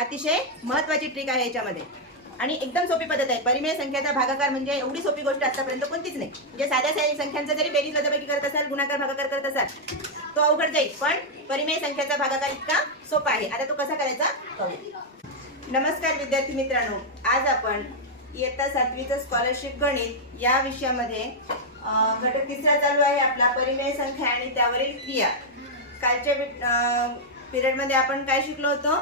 अतिशय महत्त्वाची ट्रिक आहे याच्यामध्ये आणि एकदम सोपी पद्धत आहे. परिमेय संख्याचा भागाकार म्हणजे एवढी सोपी गोष्ट आतापर्यंत कोणतीच नाही. म्हणजे साध्या संख्यांचा जरी बेरीज वजाबाकी करत असाल, गुणाकार भागाकार करत असाल तो अवघड जाईल, पण परिमेय संख्याचा भागाकार इतका सोपा आहे. आता तो कसा करायचा पाहूया. नमस्कार विद्यार्थी मित्रांनो, आज आपण इयत्ता 7वीचं स्कॉलरशिप गणित या विषयामध्ये घटक तिसरा चालू आहे आपला, परिमेय संख्या आणि त्यावरील क्रिया. कालच्या पिरियडमध्ये आपण काय शिकलो होतो?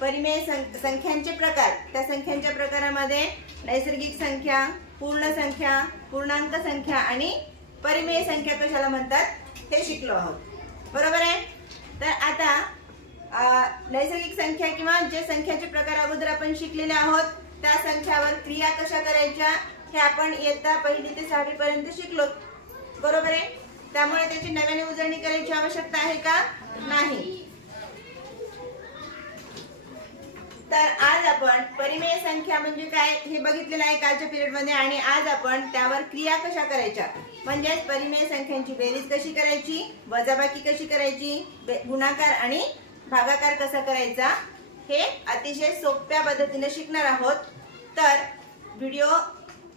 परिमेय संख्यांचे प्रकार. त्या संख्यांच्या प्रकारामध्ये नैसर्गिक संख्या, पूर्ण संख्या, पूर्णांक संख्या आणि परिमेय संख्या कशाला म्हणतात हे शिकलो आहोत. बरोबर आहे. तर आता नैसर्गिक संख्या किंवा जे संख्याचे प्रकार अगोदर आपण शिकलेले आहोत त्या संख्यावर क्रिया कशा करायच्या हे आपण इयत्ता 1ली ते 6वी पर्यंत शिकलो. बरोबर आहे. त्यामुळे त्याची नव्याने उजळणी करायची आवश्यकता आहे का? नाही. तर आज आपण परिमेय संख्या म्हणजे काय हे बघितलेलं आहे कालच्या पिरियडमध्ये, आणि आज आपण त्यावर क्रिया कशा करायच्या म्हणजे परिमेय संख्यांची बेरीज कशी करायची, वजाबाकी कशी करायची, गुणाकार आणि भागाकार कसा करायचा हे अतिशय सोप्या पद्धतीने शिकणार आहोत. तर व्हिडिओ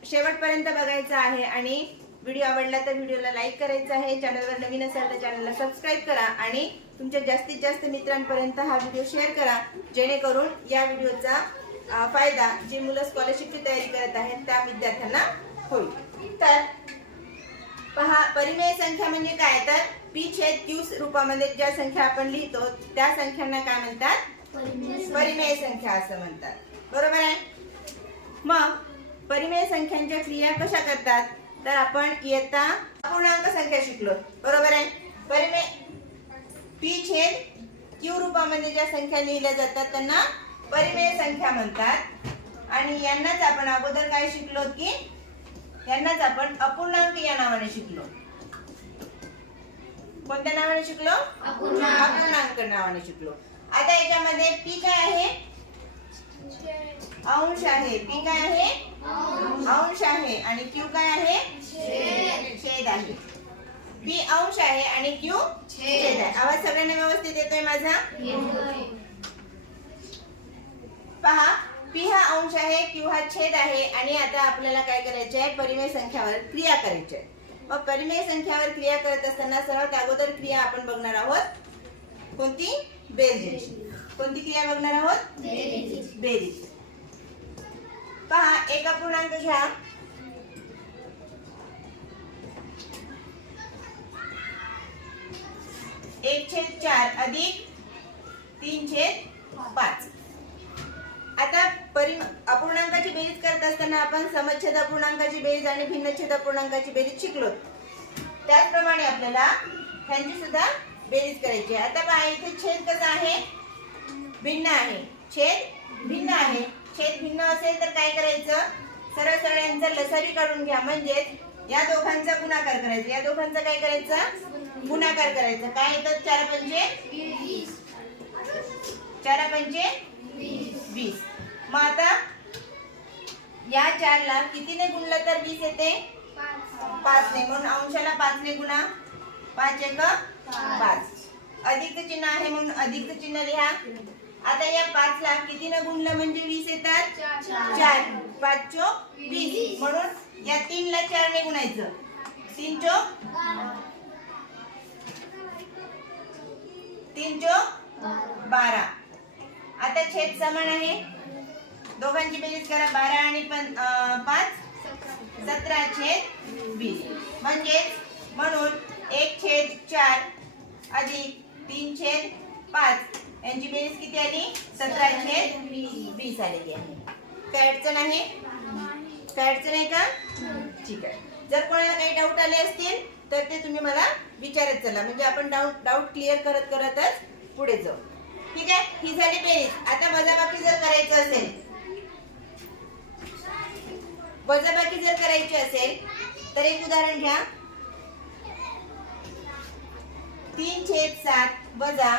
शेवटपर्यंत बघायचा आहे आणि व्हिडिओ आवडला तर व्हिडिओला लाईक करायचा आहे. चॅनलवर नवीन असाल तर चॅनलला सबस्क्राईब करा आणि तुमच्या जास्तीत जास्त मित्रांपर्यंत हा व्हिडिओ शेअर करा, जेणेकरून या व्हिडिओचा फायदा जे मुलं स्कॉलरशिपची तयारी करत आहेत त्या विद्यार्थ्यांना होईल. तर पहा, परिमेय संख्या म्हणजे काय? तर p/q रूपामध्ये ज्या संख्या आपण लिहितो त्या संख्यांना काय म्हणतात? परिमेय संख्या असं म्हणतात. बरोबर आहे. मग परिमेय संख्यांच्या क्रिया कशा करतात? तर आपण इयत्ता अपूर्णांक संख्या शिकलो. बरोबर आहे. परिमेय p/q रूपामध्ये ज्या संख्या लिहिल्या जातात त्यांना परिमेय संख्या म्हणतात. आणि यांनाच आपण अगोदर काय शिकलो की यांनाच आपण अपूर्णांक या नावाने शिकलो. कोणत्या नावाने शिकलो? अपूर्णांक नावाने शिकलो. आता याच्यामध्ये p काय आहे? अंश आहे. p काय आहे? अंश आहे. आणि q काय आहे? छेद आहे. p अंश आहे आणि q छेद आहे. आवाज सगळ्यांना व्यवस्थित येतोय माझा? पहा, p हा अंश आहे, q हा छेद आहे. आणि आता आपल्याला काय करायचे आहे? परिमेय संख्यावर क्रिया करायची आहे. मग परिमेय संख्यावर क्रिया करत असताना सर्वात अगोदर क्रिया आपण बघणार आहोत कोणती? बेरीज. कोणती क्रिया बघणार आहोत? बेरीज. पहा, एक अपूर्णांक घ्या. एक छेद 4 अधिक 3/5. आता अपूर्णांकाची बेरीज करत असताना आपण समछेद अपूर्णांकाची बेरीज आणि भिन्नछेद अपूर्णांकाची बेरीज शिकलो. त्याचप्रमाणे आपल्याला ह्यांची सुद्धा बेरीज करायची आहे. आता पहा, इथे छेद कसा आहे? भिन्न आहे. छेद भिन्न आहे. छेद भिन्न असेल तर काय करायचं? सरळ सरळ यांचा लसावी काढून घ्या. म्हणजे या दोघांचा गुणाकार करायचा. या दोघांचा काय करायचं? गुणाकार करायचा. काय येतं? 4×5 20. मग आता या 4 ला कितीने गुणलं तर 20 येते? 5 ने. म्हणून अंशाला 5 ने गुणा. 5×1 अधिकचं चिन्ह आहे म्हणून अधिकचं चिन्ह लिहा. आता या 5 ला कितीने गुणलं म्हणजे 20 येतात? 4. 5×4 = 20. म्हणून या 3 ला 4 ने गुणायचं. 3×12. आता छेद समान आहे. दोघांची बेरीज करा. 12 आणि 5 17/20. म्हणून 1/4 अधिक 3/5 यांची बेरीज किती आली? 17/20 आलेली आहे. काय अडचण आहे? काय अडचण आहे का? ठीक आहे. जर कोणाला काही डाऊट आले असतील तर ते तुम्ही मला विचारत चला. म्हणजे आपण डाऊट क्लिअर करतच पुढे जाऊ. ठीक आहे. ही झाली बेरीज. आता वजाबाकी जर करायचं असेल, तर एक उदाहरण घ्या. 3/7 वजा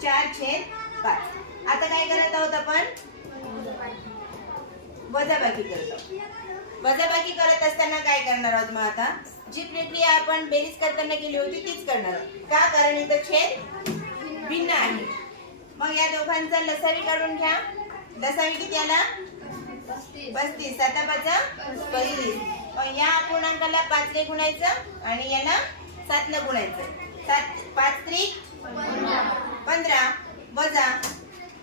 4/5. आता काय करत आहोत आपण? वजाबाकी करत आहोत. वजाबाकी करत असताना काय करणार आहोत मग आता? जी प्रक्रिया आपण बेरीज करताना केली होती तीच करणार आहोत. का? कारण इथं छेद भिन्न आहे. मग या दोघांचा लसावी काढून घ्या. लसावी किती आला? 35. 7 5 35. मग या अपूर्णांकाला 5 ने गुणायचं आणि याला 7 ने गुणायचं. 7 5 त्रिक 15 वजा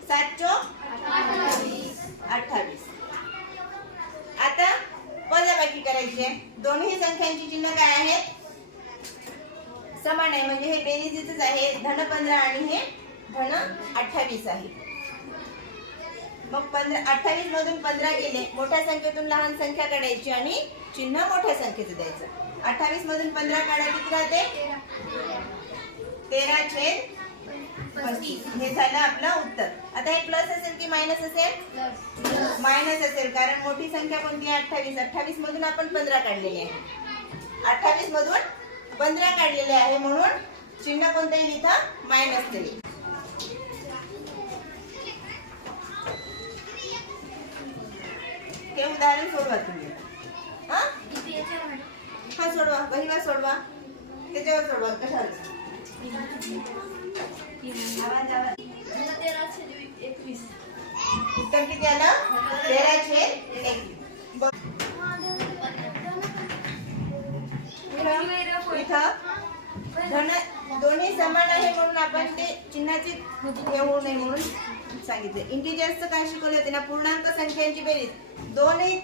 7 चोक 28. आता वजाबाकी करायची आहे. दोन्ही संख्यांची चिन्ह काय आहेत? समान आहे. म्हणजे हे बेरीजच आहे. धन 15 आणि हे धन 28 आहे. मग 28 मधून 15 गेले. मोठ्या संख्येतून लहान संख्या काढायची आणि चिन्ह मोठ्या संख्येचं द्यायचं. 28 मधून 15 काढा किती राहते? 13/35. हे झालं आपलं उत्तर. आता हे प्लस असेल की मायनस असेल? मायनस असेल. कारण मोठी संख्या कोणती आहे? 28. 28 मधून आपण 15 काढलेले आहे. 28 मधून 15 काढलेले आहे म्हणून चिन्ह कोणतं येईल इथं? मायनस येईल. हे उदाहरण सोडवा तुम्ही. हा सोडवा. वहीवर सोडवा. त्याच्यावर सोडवा. कशावर? उत्तर किती आलं? 13/21. इथं धन दोन्ही समान आहे म्हणून आपण ते चिन्हाची हे होऊ नये म्हणून सांगितले. इंटिजर्सचं काय शिकवलं होते ना? पूर्णांक संख्यांची बेरीज. दोन्ही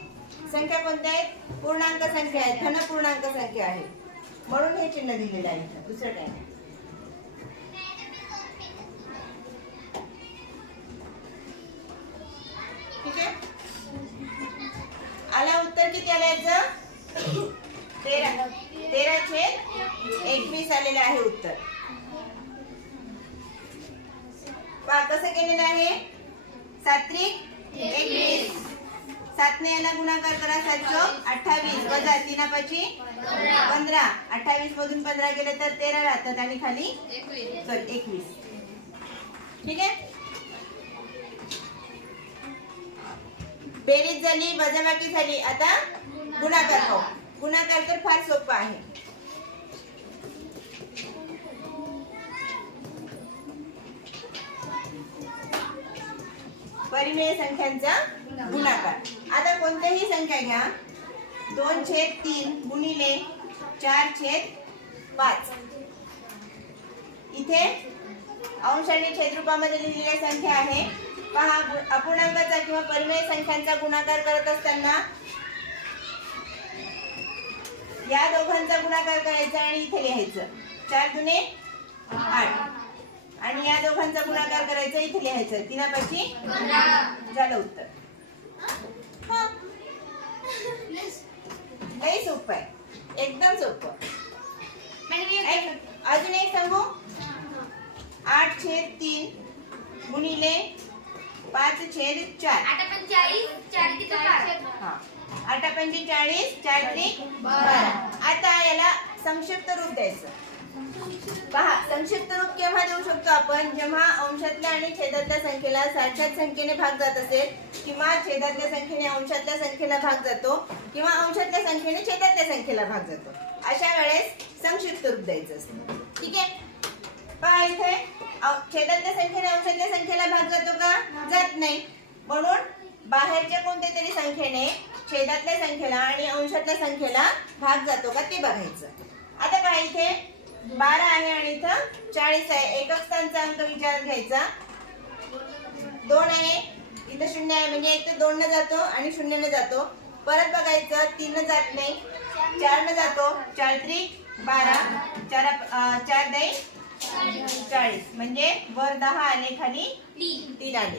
संख्या कोणत्या आहेत? पूर्णांक संख्या आहेत. धन पूर्णांक संख्या आहे म्हणून हे चिन्ह दिलेलं आहे. दुसरं काय नाही. ठीक आहे. आला उत्तर किती आलं याचं? 13/21 आलेलं आहे उत्तर. पहा कसं केलेलं आहे? 7 त्रिक 21. 7 ने याला गुणाकार करा. 7 चोक 28 वजा 3 5 15. 28 मधून 15 गेले तर 13 राहतात आणि खाली 21. ठीक आहे. बेरीज झाली, वजाबाकी झाली. आता गुणाकार पाहू. गुणाकार तर फार सोपा आहे. परिमेय संख्यांचा गुणाकार. आता कोणत्याही संख्या घ्या. 2/3 गुणिले 4/5. इथे अंश आणि छेद रूपामध्ये लिहिलेल्या संख्या आहे. पहा, अपूर्णांकाचा किंवा परिमेय संख्यांचा गुणाकार करत असताना या दोघांचा गुणाकार करायचा आणि इथे लिहायचं. 4 दुने 8 आणि या दोघांचा गुणाकार करायचा इथे लिहायचं. 3 5 15. झालं उत्तर. लई सोपं आहे. एकदम सोपं. अजून एक सांगू. 8/3 गुणिले 5/4. 8 पंचे 40. 4 त्रिक 12. आता याला संक्षिप्त रूप द्यायचं. पहा, संक्षिप्त रूप केव्हा देऊ शकतो आपण? जेव्हा अंशातल्या आणि छेदातल्या संख्येला सारख्याच संख्येने भाग जात असेल किंवा छेदातल्या संख्येने अंशातल्या संख्येला भाग जातो किंवा अंशातल्या संख्येने छेदातल्या संख्येला भाग जातो. अशा वेळेस संक्षिप्त रूप द्यायचं असतं. ठीक आहे. पहा, इथे छेदातल्या संख्येने अंशातल्या संख्येला भाग जातो का? जात नाही. म्हणून बाहेरच्या कोणत्या तरी संख्येने छेदातल्या संख्येला आणि अंशातल्या संख्येला भाग जातो का ते बघायचं. आता पहा, इथे 12 आहे आणि इथं 40 आहे. एकक स्थानचा अंक विचारात घ्यायचा. 2 आहे, इथं 0 आहे म्हणजे एक तर 2 न जातो आणि 0 न जातो. परत बघायचं. 3 न जात नाही. 4 न जातो. 4 त्रिक 12. 4 दही 40 म्हणजे वर 10 आले, खाली 3 आले.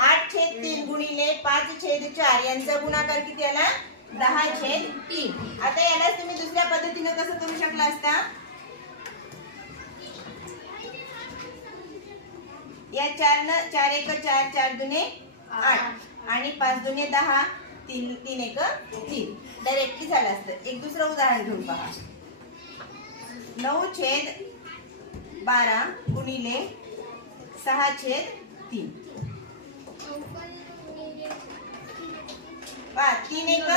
8/3 गुणिले 5/4 यांचा गुणाकार किती आला? 10/3. आता याला तुम्ही दुसऱ्या पद्धतीने कसं करू शकला असता? या 4 न 4 1 4. 4 दुने 8 आणि 5 दुने 10. 3 1 3. डायरेक्टली झालं असतं. एक दुसरं उदाहरण घेऊन पहा. 9/12 गुणिले 6/3. 3 1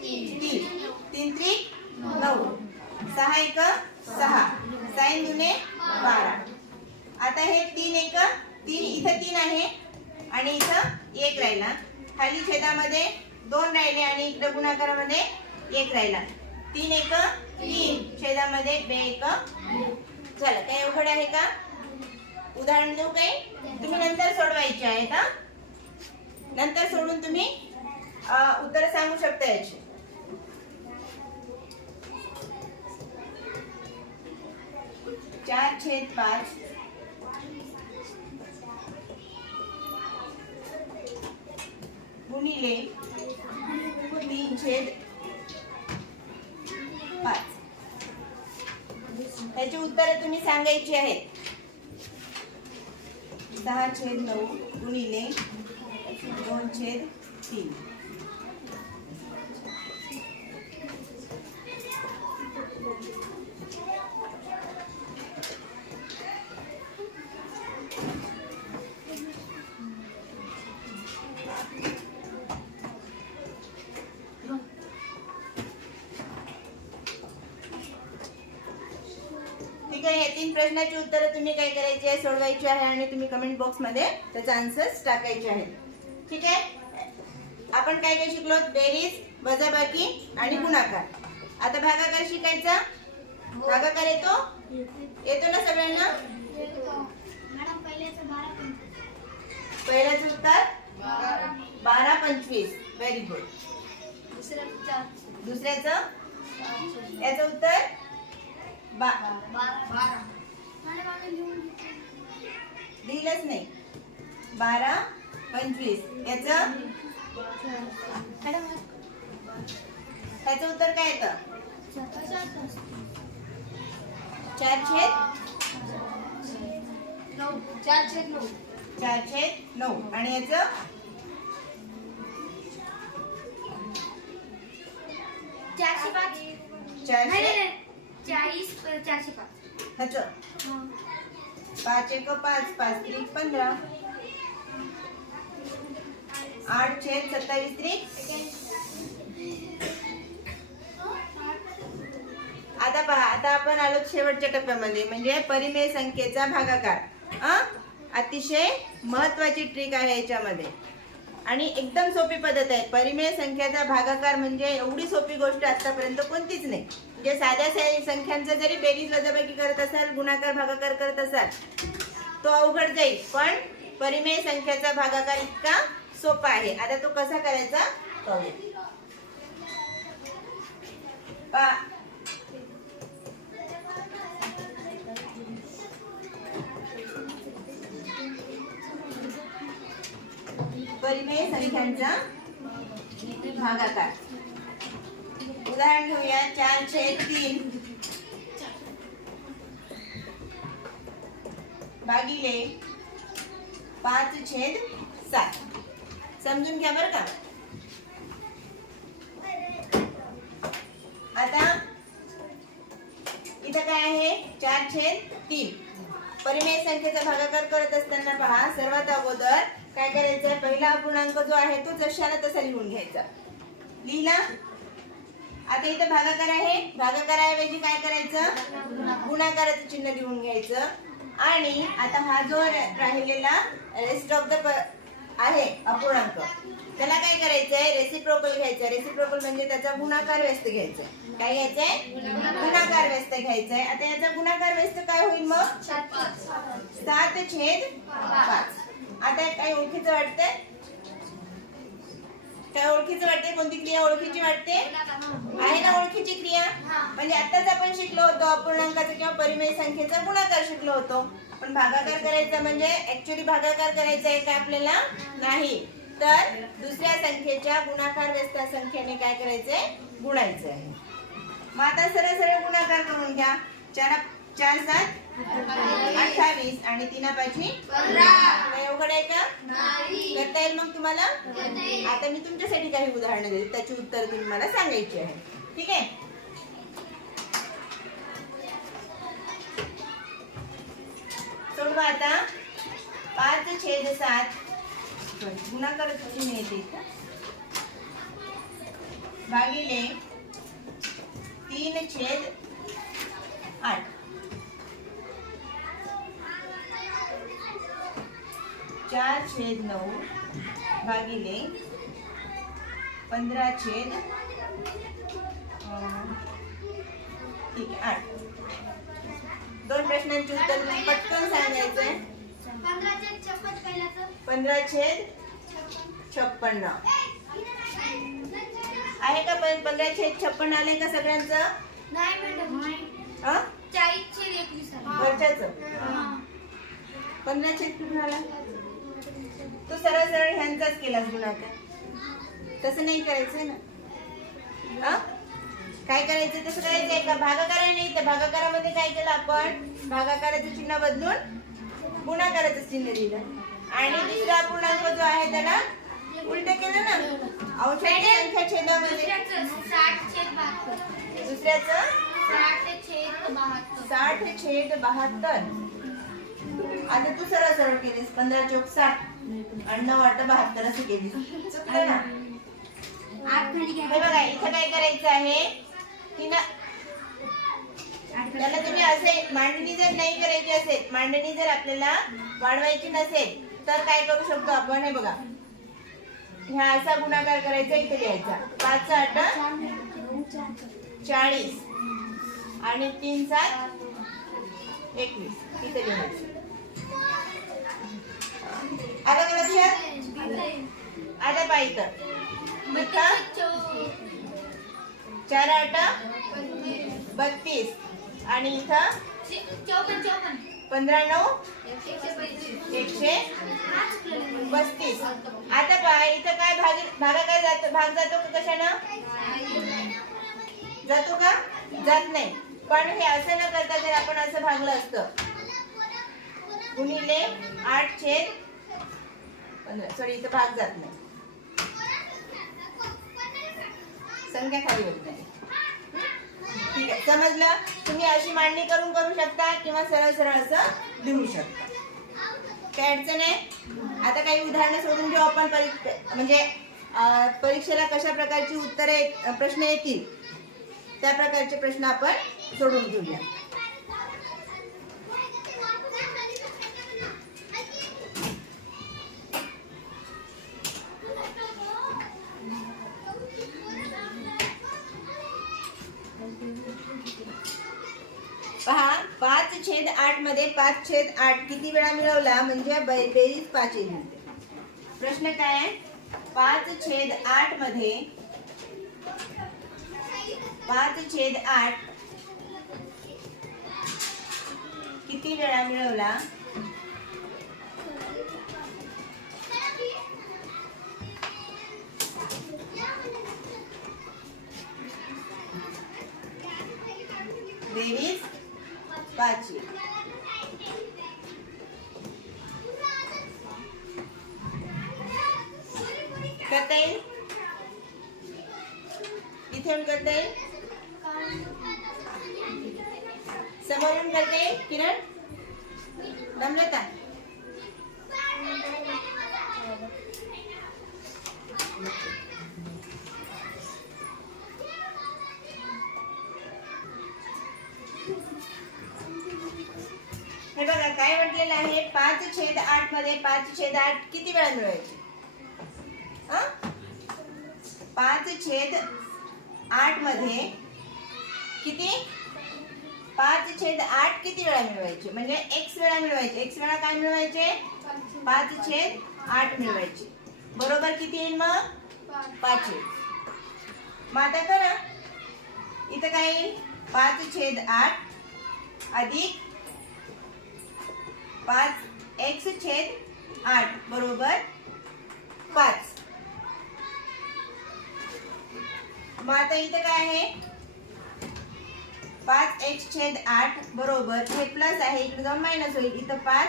3. 3 त्रिक 9. 6 एक 6. 6 दुने 12. आता हे 3 एक 3, इथं 3 आहे आणि इथं 1 राहिला. खाली छेदामध्ये 2 राहिले आणि इकडे गुणाकारामध्ये 1 राहिला. 3 एक 3, छेदामध्ये 2 एक. चला, काही अवघड आहे का? उदाहरण देऊ काही? तुम्ही नंतर सोडवायचे आहेत हा. नंतर सोडून तुम्ही उत्तर सांगू शकता याची. चार छेद 5 गुणिले 3 छेद 5. त्याची उत्तरे तुम्ही सांगायची आहेत. 6 छेद 9 गुणिले 2 छेद 3. ठीक आहे. या 3 प्रश्नाची उत्तरं तुम्ही काय करायची आहे? सोडवायची आहे आणि तुम्ही कमेंट बॉक्स मध्ये त्याचे आन्सर्स टाकायचे आहेत. ठीक आहे. आपण काय काय शिकलो? बेरीज, वजाबाकी आणि गुणाकार. आता भागाकार शिकायचा. भागाकार येतो ना सगळ्यांना? पहिल्याचं उत्तर 12 25. Very good. दुसऱ्याचं याचं उत्तर 12. लिहिलंच नाही. 12 25. याचं त्याचं उत्तर काय येतं? 4 छेद 9. आणि याचं 405. 5 एक 5, 5 3 15. 8 छेद 27 3. आता पहा, आता आपण आलो शेवटच्या टप्प्यामध्ये, म्हणजे परिमेय संख्येचा भागाकार. अतिशय महत्वाची ट्रिक आहे याच्यामध्ये आणि एकदम सोपी पद्धत आहे. परिमेय संख्येचा भागाकार म्हणजे एवढी सोपी गोष्ट आतापर्यंत कोणतीच नाही. म्हणजे साध्या संख्यांचा जरी बेरीज वजाबाकी करत असाल, गुणाकार भागाकार करत असाल, तो अवघड जाईल. पण परिमेय संख्येचा भागाकार इतका सोपा आहे. आता तो कसा करायचा पाहूया. परिमेय संख्यांचा भागाकार. उदाहरण घेऊया. 4 छेद 3 भागिले 5 छेद 7. समजून घ्या बरं का. आता इथं काय आहे? 4 छेद 3. परिमेय संख्येचा भागाकार करत असताना पहा, सर्वात अगोदर काय करायचं? पहिला अपूर्णांक जो आहे तो जशाला तसा लिहून घ्यायचा. लिहिला. आता इथं भागाकार आहे. भागाकाराऐवजी काय करायचं? गुणाकाराचं चिन्ह लिहून घ्यायचं. आणि आता हा जो राहिलेला रेस्ट ऑफ द आहे अपूर्णांक, त्याला काय करायचंय? रेसिप्रोकल घ्यायचं. रेसिप्रोकल म्हणजे त्याचा गुणाकार व्यस्त घ्यायचा. काय घ्यायचंय? गुणाकार व्यस्त घ्यायचंय. आता याचा गुणाकार व्यस्त काय होईल मग? 7 छेद 5. आता काय ओळखीचं वाटतंय? काय ओळखीचं वाटते? कोणती क्रिया ओळखीची वाटते? आहे ना ओळखीची क्रिया. म्हणजे आताच आपण शिकलो होतो अपूर्णांकाचा किंवा परिमेय संख्येचा गुणाकार शिकलो होतो. पण भागाकार करायचा म्हणजे ऍक्च्युअली भागाकार करायचा आहे का आपल्याला? नाही. तर दुसऱ्या संख्येच्या गुणाकार व्यस्त संख्येने काय करायचंय? गुणायचं आहे. मग आता सरळ सरळ गुणाकार करून घ्या. 4 7 28 आणि 3 5 15. अवघड आहे का? करता येईल मग तुम्हाला. आता मी तुमच्यासाठी काही उदाहरणं देते, त्याची उत्तर तुम्ही मला सांगायची आहे. ठीक आहे. सोडवा आता. 5 छेद 7 गुणाकार चिन्ह येते भागिले 3/8 4/9 भागिले 15/8 दोन प्रश्नांची उत्तर पटकन सांगायचंय. 15/56 आहे का? 15/56 आले का सगळ्यांचं? वरच्याच 15 कुठून आला? तू सरळ सरळ ह्यांचाच केलास गुणाकार. तसं नाही करायचंय ना. काय करायचं? तसं करायचंय का? भागाकार आहे नाही तर भागाकारामध्ये काय केलं आपण? भागाकाराचं चिन्ह बदलून गुणाकाराचं चिन्ह दिलं आणि दुसरा अपूर्णांक जो आहे त्याला उलट केलं ना. अंशाची संख्या छेदामध्ये दुसऱ्याचं 60/72. आता तू सरळ सरळ केलीस. 15 चौक 60 आणि 9 8 72 असं केलीस. चुकलं ना. हे बघा इथं काय करायचं आहे की ना, त्याला तुम्ही असे मांडणी जर नाही करायची असेल, मांडणी जर आपल्याला वाढवायची नसेल तर काय करू शकतो आपण? हे बघा, ह्या असा गुणाकार करायचा, इथे लिहायचा 5 8 40 आणि 3 7 21 इथे लिहायचं. आता का लक्षात? आता पाहिजे इथं 4 8 32 आणि इथं 15 9 135. आता पहा इथं काय भागाकार जातो, भाग जातो का कशानं? जातो का? जात नाही. पण हे असं न करता जर आपण असं भागलं असतं गुणिले 8/15, सॉरी इथं भाग जात नाही, संख्या खाली होते. ठीक आहे, समजलं? तुम्ही अशी मांडणी करू शकता किंवा सरळ सरळ असं लिहू शकता. काय अडचण आहे? आता काही उदाहरणं सोडून घेऊ आपण. म्हणजे परीक्षेला कशा प्रकारची उत्तरे प्रश्न येतील त्या प्रकारचे प्रश्न आपण सोडून घेऊया. पहा 5/8 मध्ये 5/8 किती वेळा मिळवला म्हणजे बेरीज 5 येईल. प्रश्न काय आहे? 5/8 मध्ये 5/8 किती वेळा मिळवला? बेरीज 5. करता येईल? इथून करता येईल? समोरून करता येईल? किरण नम्रता हे बघा काय म्हटलेलं आहे? 5/8 मध्ये 5/8 किती वेळा मिळवायचे? 5/8 मध्ये किती? 5/8 किती वेळा मिळवायचे? म्हणजे x वेळा मिळवायचे. x वेळा काय मिळवायचे? 5/8 मिळवायचे. बरोबर किती येईल मग? 5. मग आता करा, इथं काय येईल? 5/8 अधिक 5x/8 बरोबर 5. मग आता इथं काय आहे? 5x/8 बरोबर हे प्लस आहे, इकडे जाऊन मायनस होईल. इथं 5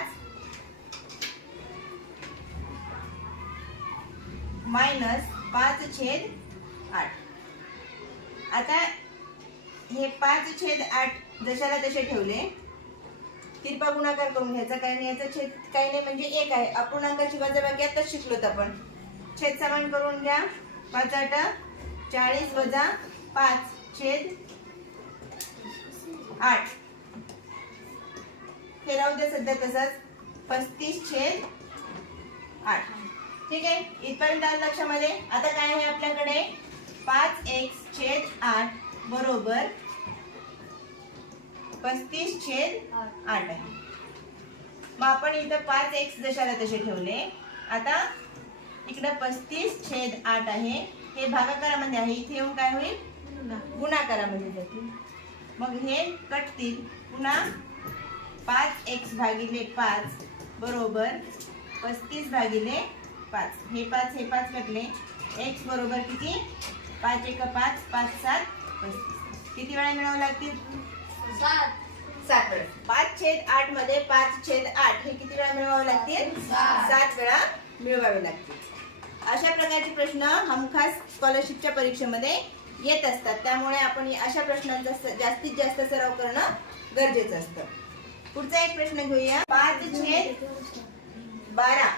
मायनस 5/8. आता हे 5/8 जशाला तसे ठेवले. तिरपा गुणाकार करून घ्यायचा. काय नाही, याचा छेद काही नाही म्हणजे 1 आहे. अपूर्णांकाची वजाबाकी आताच शिकलोत आपण. छेद समान करून घ्या. 5 8 40 वजा 5 छेद 8 हे राहू दे सध्या तसंच. 35/8. ठीक आहे, इथपर्यंत आलं लक्षामध्ये. आता काय आहे आपल्याकडे 5x/8 बरोबर 35/8 आहे. मग आपण इथं 5x जशाला तसे ठेवले. आता इकडे 35/8 आहे, हे भागाकारामध्ये आहे, इथे येऊन काय होईल गुणाकारामध्ये जातील. मग हे कटतील. पुन्हा 5x/5 बरोबर 35/5. हे 5 कटले. x बरोबर किती 5 × 5 5 7 35. किती वेळा मिळवावं लागतील 7 वेळा. 5/8 मध्ये 5/8 हे किती वेळा मिळवावे लागतील 7 वेळा मिळवावे लागतील. अशा प्रकारचे प्रश्न हमखास स्कॉलरशिपच्या परीक्षेमध्ये येत असतात. त्यामुळे आपण अशा प्रश्नांचा जास्तीत जास्त सराव करणं गरजेचं असतं. पुढचा एक प्रश्न घेऊया. 5/12.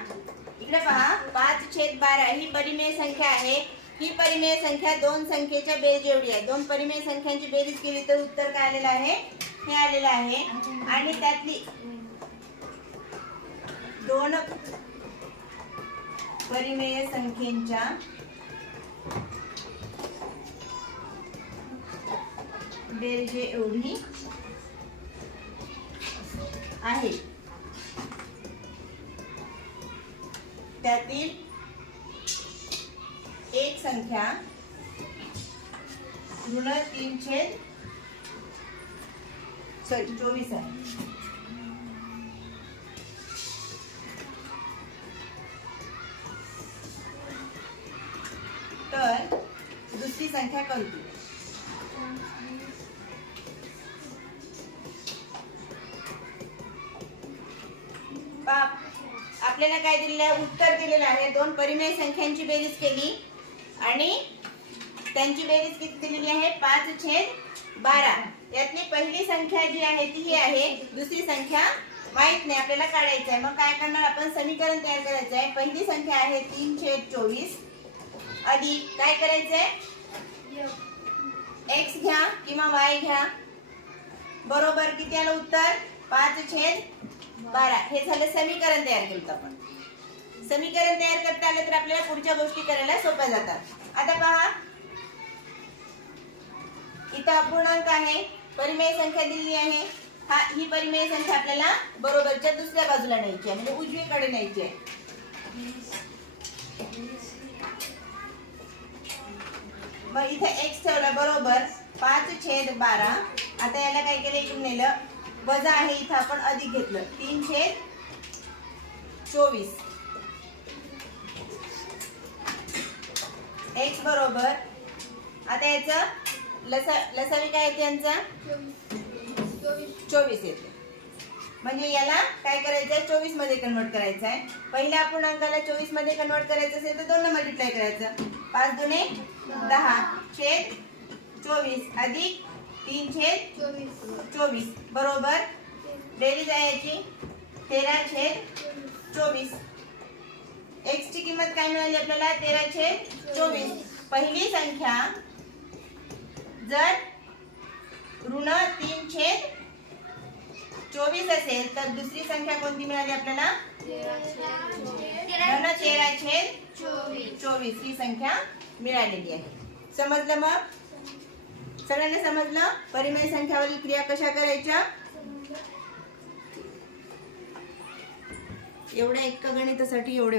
इकडे पहा 5/12 ही परिमेय संख्या आहे. ही परिमेय संख्या दोन संख्येच्या बेरीज एवढी आहे. दोन परिमेय संख्यांची बेरीज केली तर उत्तर काय आलेलं आहे हे आलेलं आहे. आणि त्यातली दोन परिमेय संख्येच्या बेरीज एवढी आहे. त्यातील एक संख्या ऋण 3/24 आहे. तर दुसरी संख्या कोणती. आपल्याला काय दिलेलं आहे उत्तर दिलेलं आहे. दोन परिमेय संख्यांची बेरीज केली आणि त्यांची बेरीज किती दिलेली आहे 5/12. यातली पहिली संख्या जी आहे ती ही आहे. दुसरी संख्या माहित नाही, आपल्याला काढायचं आहे. मग काय करणार आपण समीकरण तयार करायचं आहे. पहिली संख्या आहे 3/24 अधिक काय करायचंय x घ्या किंवा y घ्या बरोबर किती आलं उत्तर 5/12. हे झालं समीकरण तयार केलं आपण. समीकरण तयार करता आलं तर आपल्याला पुढच्या गोष्टी करायला सोप्या जातात. आता पहा इथं अपूर्णांक आहे, परिमेय संख्या दिलेली आहे. ही परिमेय संख्या आपल्याला बरोबरच्या दुसऱ्या बाजूला न्यायची आहे, म्हणजे उजवीकडे न्यायची आहे. मग इथे x ठेवला बरोबर 5/12. आता याला काय केलं इकडून नेलं वजा आहे, इथं आपण अधिक घेतलं 3/24. x बरोबर आता याचं लसावी काय येते यांचा 24 येते. म्हणजे याला काय करायचं आहे 24 मध्ये कन्वर्ट करायचं आहे. पहिल्या अपूर्णांकाला 24 मध्ये कन्वर्ट करायचं असेल तर 2 ने मल्टिप्लाय करायचं. 5 दुने 10/24 अधिक 3/24 बरोबर बेरीज आहे याची 13/24. x ची किंमत काय मिळाली आपल्याला 13/24. पहिली संख्या जर ऋण 3/24 असेल तर दुसरी संख्या कोणती मिळाली आपल्याला धन 13/24 ही संख्या मिळालेली आहे. समजलं. मग सगळ्यांना समजलं परिमेय संख्यावरील क्रिया कशा करायच्या. एवढ्या एका गणितासाठी एवढे